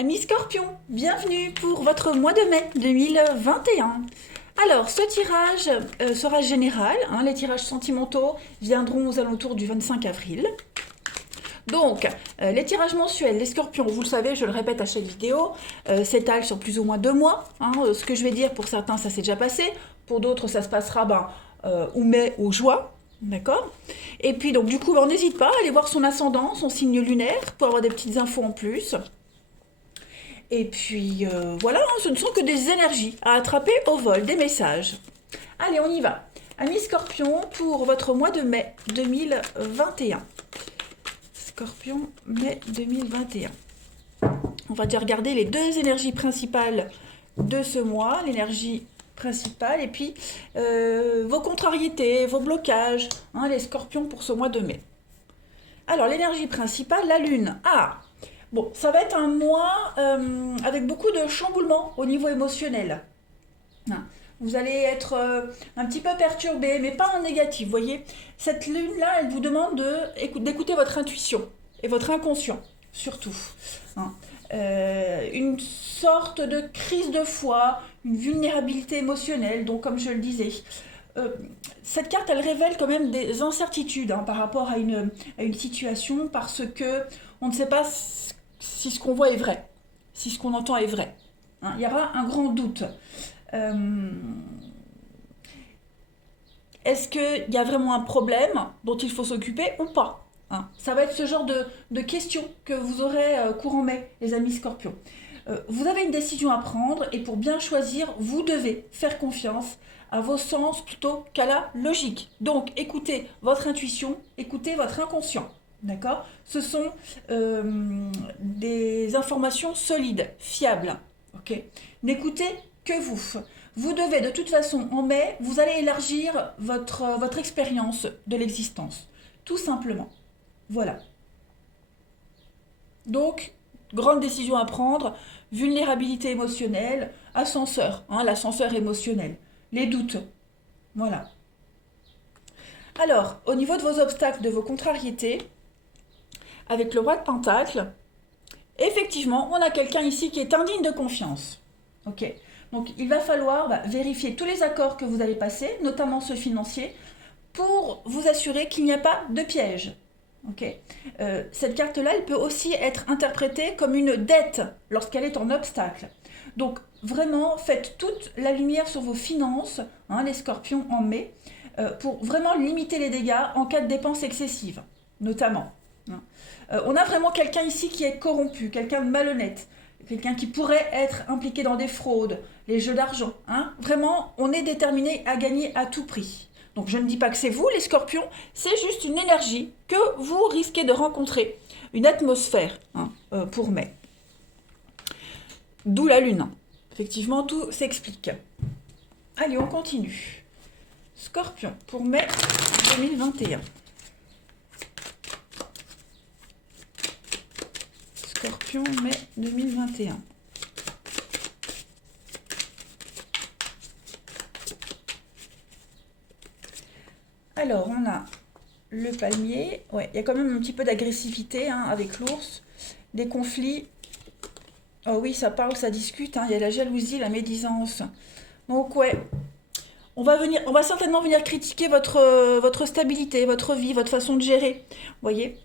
Amis Scorpion, bienvenue pour votre mois de mai 2021. Alors, ce tirage sera général, les tirages sentimentaux viendront aux alentours du 25 avril. Donc, les tirages mensuels, les scorpions, vous le savez, je le répète à chaque vidéo, s'étalent sur plus ou moins 2 mois. Ce que je vais dire, pour certains, ça s'est déjà passé. Pour d'autres, ça se passera ou mai ou juin. D'accord. Et puis, donc, du coup, on n'hésite pas à aller voir son ascendant, son signe lunaire, pour avoir des petites infos en plus. Et puis, voilà, ce ne sont que des énergies à attraper au vol, des messages. Allez, on y va. Amis Scorpion, pour votre mois de mai 2021. Scorpion, mai 2021. On va déjà regarder les deux énergies principales de ce mois. L'énergie principale et puis vos contrariétés, vos blocages, les scorpions pour ce mois de mai. Alors, l'énergie principale, la lune. Bon, ça va être un mois avec beaucoup de chamboulements au niveau émotionnel. Vous allez être un petit peu perturbé, mais pas en négatif, vous voyez. Cette lune-là, elle vous demande d'écouter votre intuition et votre inconscient, surtout. Une sorte de crise de foi, une vulnérabilité émotionnelle, donc comme je le disais. Cette carte, elle révèle quand même des incertitudes par rapport à une situation, parce que on ne sait pas si ce qu'on voit est vrai, si ce qu'on entend est vrai. Il y aura un grand doute. Est-ce qu'il y a vraiment un problème dont il faut s'occuper ou pas? Ça va être ce genre de questions que vous aurez courant mai, les amis scorpions. Vous avez une décision à prendre et pour bien choisir, vous devez faire confiance à vos sens plutôt qu'à la logique. Donc, écoutez votre intuition, écoutez votre inconscient. D'accord? Ce sont des informations solides, fiables. Ok? N'écoutez que vous. Vous devez, de toute façon, en mai, vous allez élargir votre expérience de l'existence. Tout simplement. Voilà. Donc, grande décision à prendre, vulnérabilité émotionnelle, ascenseur, l'ascenseur émotionnel, les doutes. Voilà. Alors, au niveau de vos obstacles, de vos contrariétés, avec le roi de Pentacle, effectivement, on a quelqu'un ici qui est indigne de confiance. Ok. Donc, il va falloir vérifier tous les accords que vous allez passer, notamment ceux financiers, pour vous assurer qu'il n'y a pas de piège. Okay. Cette carte-là, elle peut aussi être interprétée comme une dette lorsqu'elle est en obstacle. Donc, vraiment, faites toute la lumière sur vos finances, les scorpions en mai, pour vraiment limiter les dégâts en cas de dépenses excessives, notamment. On a vraiment quelqu'un ici qui est corrompu, quelqu'un de malhonnête, quelqu'un qui pourrait être impliqué dans des fraudes, les jeux d'argent. Vraiment, on est déterminé à gagner à tout prix. Donc je ne dis pas que c'est vous, les scorpions, c'est juste une énergie que vous risquez de rencontrer, une atmosphère pour mai. D'où la lune. Effectivement, tout s'explique. Allez, on continue. Scorpion, pour mai 2021. Scorpion, mai 2021. Alors, on a le palmier. Ouais, il y a quand même un petit peu d'agressivité avec l'ours. Des conflits. Oh oui, ça parle, ça discute. Il y a la jalousie, la médisance. Donc, ouais. On va certainement venir critiquer votre stabilité, votre vie, votre façon de gérer. Vous voyez?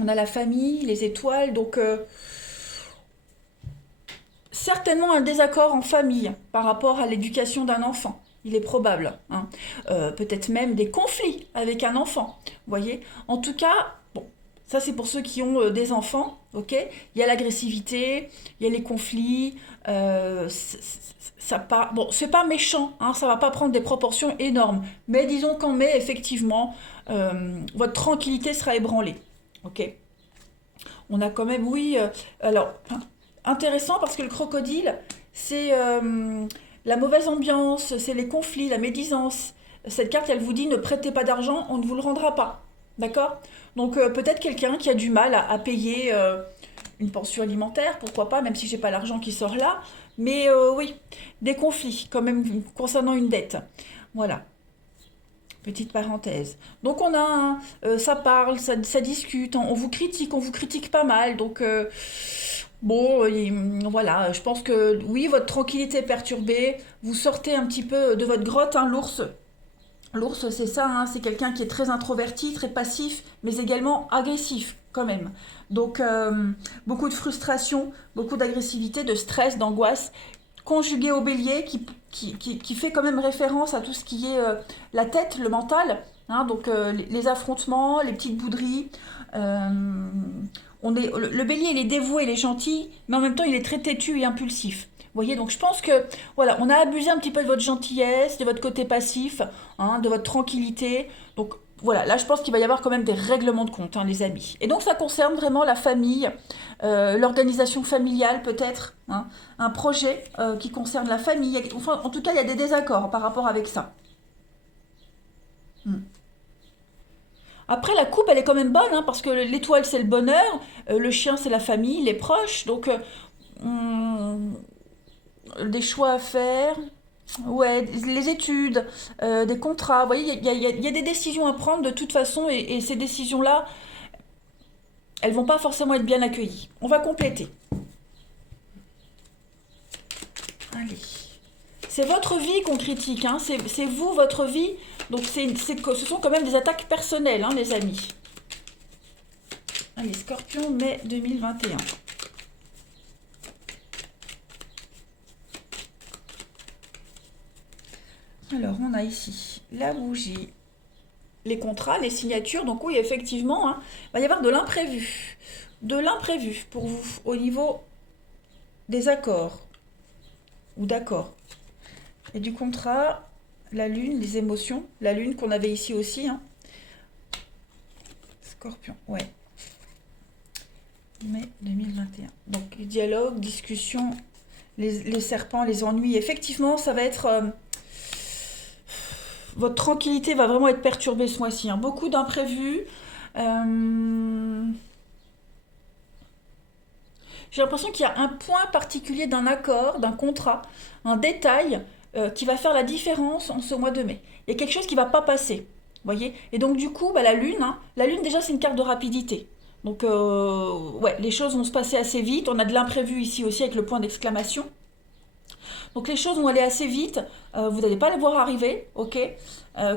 On a la famille, les étoiles. Donc, certainement un désaccord en famille par rapport à l'éducation d'un enfant. Il est probable. Peut-être même des conflits avec un enfant. Vous voyez? En tout cas, bon, ça c'est pour ceux qui ont des enfants. Ok? Il y a l'agressivité, il y a les conflits. Bon, c'est pas méchant. Ça va pas prendre des proportions énormes. Mais disons qu'en mai, effectivement, votre tranquillité sera ébranlée. Ok? On a quand même, oui. Alors, intéressant parce que le crocodile, c'est la mauvaise ambiance, c'est les conflits, la médisance. Cette carte, elle vous dit ne prêtez pas d'argent, on ne vous le rendra pas. D'accord? Donc peut-être quelqu'un qui a du mal à payer une pension alimentaire, pourquoi pas, même si j'ai pas l'argent qui sort là. Mais oui, des conflits quand même concernant une dette. Voilà. Petite parenthèse. Donc on a ça parle, ça discute, on vous critique pas mal. Donc Bon, voilà, je pense que oui, votre tranquillité est perturbée. Vous sortez un petit peu de votre grotte, hein, l'ours. L'ours, c'est ça, hein, c'est quelqu'un qui est très introverti, très passif, mais également agressif quand même. Donc, beaucoup de frustration, beaucoup d'agressivité, de stress, d'angoisse, conjugué au bélier qui fait quand même référence à tout ce qui est la tête, le mental, hein, donc les affrontements, les petites bouderies. euh, le bélier, il est dévoué, il est gentil, mais en même temps, il est très têtu et impulsif. Vous voyez, donc je pense que voilà, on a abusé un petit peu de votre gentillesse, de votre côté passif, hein, de votre tranquillité. Donc voilà, là je pense qu'il va y avoir quand même des règlements de compte, hein, les amis. Et donc ça concerne vraiment la famille, l'organisation familiale peut-être, hein, un projet qui concerne la famille. Enfin, en tout cas, il y a des désaccords par rapport avec ça. Hmm. Après, la coupe, elle est quand même bonne, hein, parce que l'étoile, c'est le bonheur, le chien, c'est la famille, les proches. Donc, hmm, des choix à faire. Ouais, les études, des contrats, vous voyez, il y a des décisions à prendre de toute façon et ces décisions-là, elles vont pas forcément être bien accueillies. On va compléter. Allez. C'est votre vie qu'on critique, hein, c'est vous, votre vie. Donc ce sont quand même des attaques personnelles, hein, les amis. Allez, Scorpion, mai 2021. Alors, on a ici la bougie, les contrats, les signatures. Donc oui, effectivement, hein, il va y avoir de l'imprévu. De l'imprévu pour vous au niveau des accords ou d'accords. Et du contrat, la lune, les émotions, la lune qu'on avait ici aussi, hein. Scorpion, ouais. Mai 2021. Donc dialogue, discussion, les serpents, les ennuis. Effectivement, ça va être... votre tranquillité va vraiment être perturbée ce mois-ci, hein. Beaucoup d'imprévus. Euh, J'ai l'impression qu'il y a un point particulier d'un accord, d'un contrat, un détail qui va faire la différence en ce mois de mai. Il y a quelque chose qui ne va pas passer. Voyez. Et donc du coup, bah, la lune, hein, la lune déjà c'est une carte de rapidité. Donc ouais, les choses vont se passer assez vite. On a de l'imprévu ici aussi avec le point d'exclamation. Donc les choses vont aller assez vite. Vous n'allez pas les voir arriver, ok.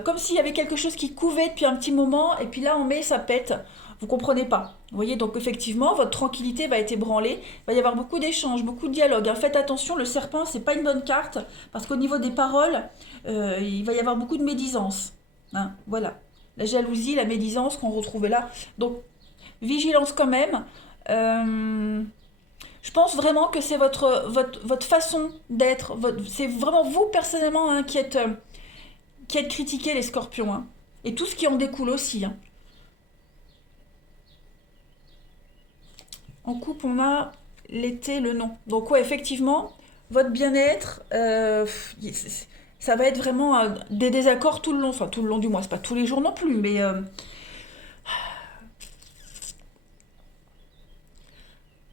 Comme s'il y avait quelque chose qui couvait depuis un petit moment et puis là en mai ça pète. Vous comprenez pas. Vous voyez, donc effectivement, votre tranquillité va être ébranlée. Il va y avoir beaucoup d'échanges, beaucoup de dialogues, hein. Faites attention, le serpent, c'est pas une bonne carte parce qu'au niveau des paroles, il va y avoir beaucoup de médisance, hein. Voilà. La jalousie, la médisance qu'on retrouvait là. Donc, vigilance quand même. Euh, je pense vraiment que c'est votre façon d'être. C'est vraiment vous personnellement, hein, qui êtes critiqué les scorpions, hein. Et tout ce qui en découle aussi, hein. En couple, on a l'été, le non. Donc ouais, effectivement, votre bien-être, ça va être vraiment des désaccords tout le long, enfin tout le long du mois, c'est pas tous les jours non plus, mais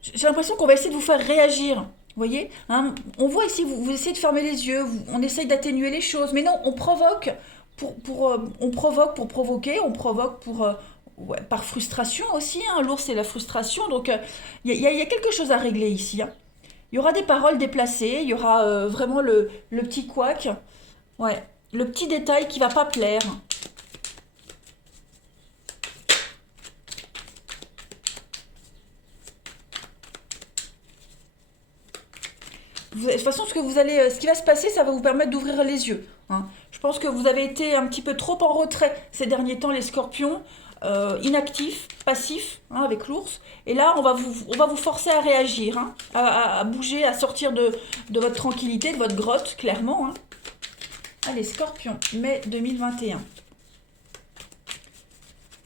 j'ai l'impression qu'on va essayer de vous faire réagir. Vous voyez, hein, on voit ici, vous essayez de fermer les yeux, on essaye d'atténuer les choses, mais non, on provoque on provoque pour provoquer, on provoque ouais, par frustration aussi, hein. L'ours, c'est la frustration, donc il y a quelque chose à régler ici, hein. Il y aura des paroles déplacées, il y aura vraiment le petit couac, ouais, le petit détail qui va pas plaire. De toute façon, ce qui va se passer, ça va vous permettre d'ouvrir les yeux, hein. Je pense que vous avez été un petit peu trop en retrait ces derniers temps, les scorpions, inactifs, passifs, hein, avec l'ours. Et là, on va vous forcer à réagir, hein, à bouger, à sortir de votre tranquillité, de votre grotte, clairement, hein. Allez, scorpion, mai 2021.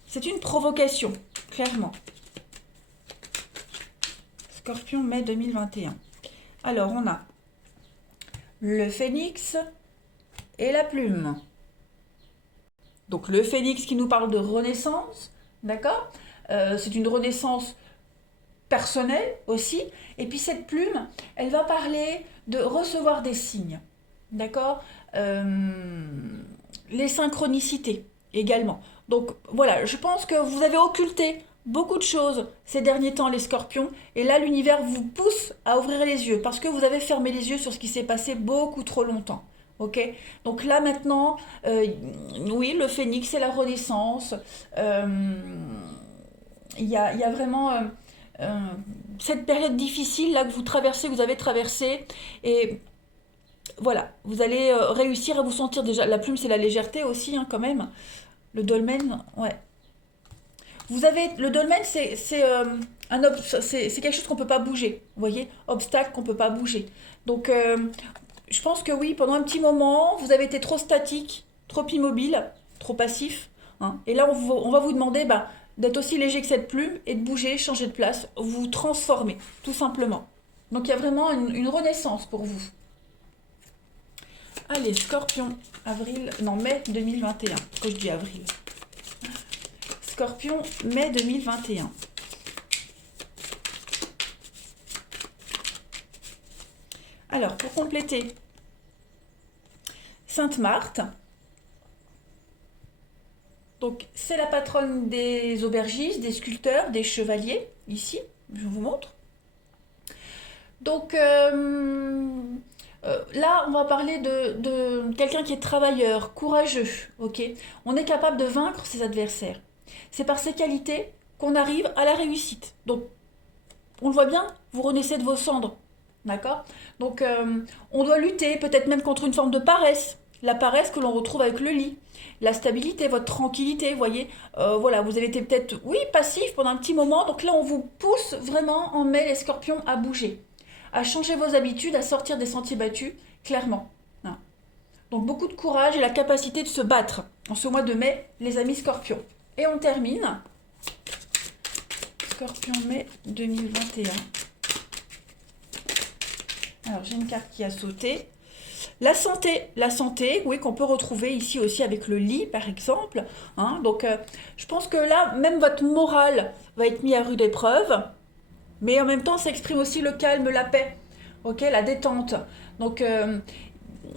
C'est une provocation, clairement. Scorpion, mai 2021. Alors, on a le phénix et la plume. Donc le phénix qui nous parle de renaissance, d'accord. C'est une renaissance personnelle aussi. Et puis cette plume, elle va parler de recevoir des signes, d'accord. Les synchronicités également. Donc voilà, je pense que vous avez occulté beaucoup de choses ces derniers temps, les scorpions. Et là, l'univers vous pousse à ouvrir les yeux parce que vous avez fermé les yeux sur ce qui s'est passé beaucoup trop longtemps. Ok? Donc là, maintenant, oui, le phénix et la renaissance. euh, il y a vraiment euh, cette période difficile là que vous traversez, que vous avez traversée. Et voilà, vous allez réussir à vous sentir déjà. La plume, c'est la légèreté aussi, hein, quand même. Le dolmen, ouais. Vous avez le dolmen, c'est quelque chose qu'on peut pas bouger. Vous voyez, obstacle qu'on peut pas bouger. Donc, je pense que oui, pendant un petit moment, vous avez été trop statique, trop immobile, trop passif, hein. Et là, on va vous demander bah, d'être aussi léger que cette plume et de bouger, changer de place, vous transformer, tout simplement. Donc, il y a vraiment une renaissance pour vous. Allez, Scorpion, avril, non, mai 2021. Pourquoi je dis avril? Scorpion, mai 2021. Alors, pour compléter, Sainte Marthe. Donc, c'est la patronne des aubergistes, des sculpteurs, des chevaliers, ici, je vous montre. Donc, là, on va parler de quelqu'un qui est travailleur, courageux, ok? On est capable de vaincre ses adversaires. C'est par ces qualités qu'on arrive à la réussite. Donc, on le voit bien, vous renaissez de vos cendres, d'accord? Donc, on doit lutter peut-être même contre une forme de paresse. La paresse que l'on retrouve avec le lit. La stabilité, votre tranquillité, vous voyez. Voilà, vous avez été peut-être, oui, passif pendant un petit moment. Donc là, on vous pousse vraiment en mai, les scorpions, à bouger, à changer vos habitudes, à sortir des sentiers battus, clairement, hein. Donc beaucoup de courage et la capacité de se battre en ce mois de mai, les amis scorpions. Et on termine. Scorpion mai 2021. Alors j'ai une carte qui a sauté. La santé, oui, qu'on peut retrouver ici aussi avec le lit, par exemple, hein. Donc, je pense que là, même votre morale va être mis à rude épreuve, mais en même temps, ça exprime aussi le calme, la paix, ok, la détente. Donc,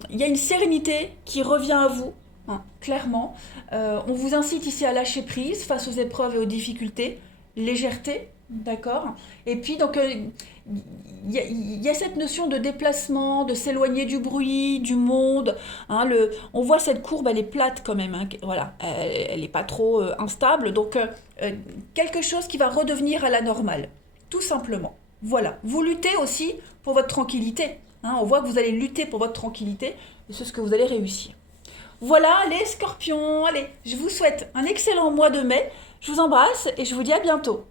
il y a une sérénité qui revient à vous, hein, clairement. On vous incite ici à lâcher prise face aux épreuves et aux difficultés, légèreté, d'accord. Et puis, donc, il y a cette notion de déplacement, de s'éloigner du bruit, du monde, hein, on voit cette courbe, elle est plate quand même, hein, voilà, elle n'est pas trop instable, donc quelque chose qui va redevenir à la normale, tout simplement. Voilà, vous luttez aussi pour votre tranquillité, hein, on voit que vous allez lutter pour votre tranquillité, et c'est ce que vous allez réussir. Voilà les scorpions, allez, je vous souhaite un excellent mois de mai, je vous embrasse et je vous dis à bientôt.